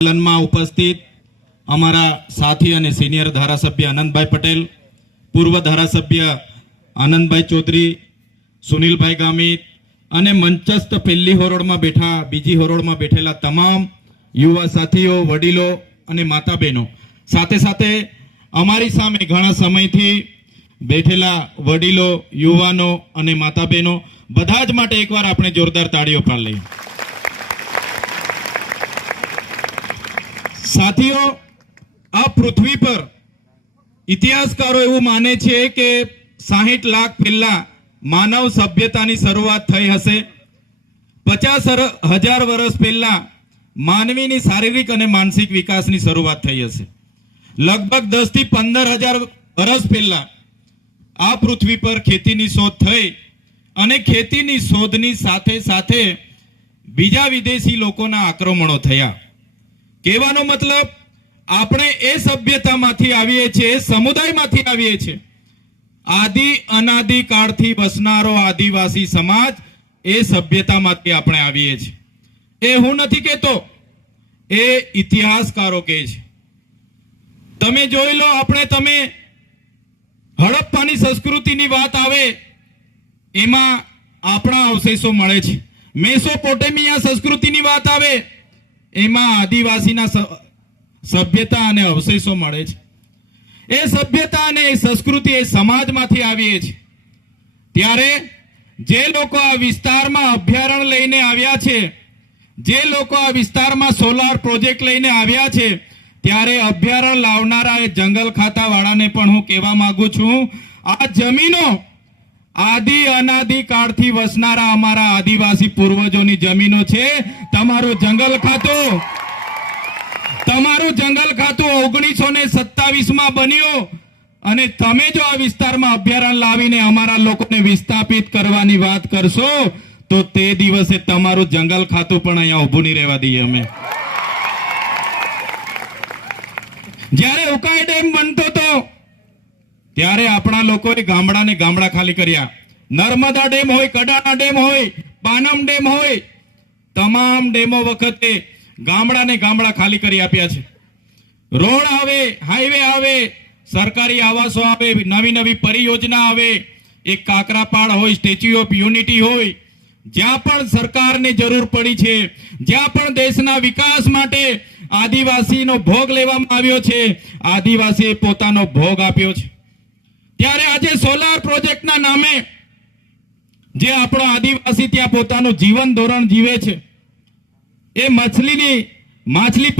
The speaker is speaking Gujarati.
સંમેલનમાં ઉપસ્થિત અમારા સાથી અને સિનિયર ધારાસભ્ય આનંદભાઈ પટેલ, પૂર્વ ધારાસભ્ય આનંદભાઈ ચૌધરી, સુનિલભાઈ ગામિત અને મંચસ્થ પહેલી હરોળમાં બેઠા બીજી હરોળમાં બેઠેલા તમામ યુવા સાથીઓ, વડીલો અને માતા બહેનો, સાથે સાથે અમારી સામે ઘણા સમયથી બેઠેલા વડીલો, યુવાનો અને માતા બહેનો બધા જ માટે એકવાર આપણે જોરદાર તાળીઓ પાડી લઈએ. સાથીઓ, આ પૃથ્વી પર ઇતિહાસકારો એવું માને છે કે 60 લાખ પહેલા માનવ સભ્યતાની શરૂઆત થઈ હશે. 50,000 વર્ષ પહેલા માનવીની શારીરિક અને માનસિક વિકાસની શરૂઆત થઈ હશે. લગભગ 10 થી 15,000 વર્ષ પહેલા આ પૃથ્વી પર ખેતીની શોધ થઈ અને ખેતીની શોધની સાથે સાથે બીજા વિદેશી લોકોના આક્રમણો થયા. કહેવાનો મતલબ, આપણે એ સભ્યતામાંથી આવીએ છીએ, સમુદાયમાંથી આવીએ છીએ. આદિ અનાદિ કાળથી વસનારો આદિવાસી સમાજ, એ સભ્યતામાંથી આપણે આવીએ છીએ. એ હું નથી કહેતો, એ ઇતિહાસકારો કહે છે. તમે જોઈ લો, તમે હડપ્પાની સંસ્કૃતિની વાત આવે એમાં આપણા અવશેષો મળે છે. મેસોપોટેમિયા સંસ્કૃતિની વાત આવે એમાં આદિવાસીના સભ્યતા અને અવશેષો મળે છે. એ સભ્યતા અને એ સંસ્કૃતિ એ સમાજમાંથી આવીએ છે. ત્યારે જે લોકો આ વિસ્તારમાં અભયારણ્ય લઈને આવ્યા છે, જે લોકો આ વિસ્તારમાં સોલાર પ્રોજેક્ટ લઈને આવ્યા છે, ત્યારે અભયારણ્ય લાવનારા એ જંગલ ખાતા વાળાને પણ હું કહેવા માંગુ છું, આ જમીનો આદિ અનાદિ કાળથી વસનારા અમારા આદિવાસી પૂર્વજોની જમીનો છે. તમારું જંગલ ખાતું 1927માં બન્યું અને તમે જો આ વિસ્તારમાં અભયારણ્ય લાવીને અમારા લોકોને વિસ્થાપિત કરવાની વાત કરશો તો તે દિવસે તમારું જંગલ ખાતું પણ અહીંયા ઊભું નહીં રહેવા દઈએ અમે. જ્યારે ઉકાઈ ડેમ બનતો હતો ત્યારે આપણા લોકોએ ગામડા ખાલી કર્યા. નર્મદા ડેમ હોય, કડાણા ડેમ હોય, પાનમ ડેમ હોય, તમામ ડેમો વખતે ગામડા ખાલી કરી આપ્યા છે. રોડ આવે, હાઈવે આવે, સરકારી આવાસો આવે, નવી પરિયોજના આવે, એક કાકરાપાડ હોય, સ્ટેચ્યુ ઓફ યુનિટી હોય, જ્યાં પણ સરકારને જરૂર પડી છે, જ્યાં પણ દેશના વિકાસ માટે આદિવાસીનો ભોગ લેવામાં આવ્યો છે, આદિવાસીએ પોતાનો ભોગ આપ્યો છે. ત્યારે આજે સોલાર પ્રોજેક્ટના નામે જે આપણો આદિવાસી ત્યાં પોતાનું જીવન ધોરણ જીવે છે, એ માછલી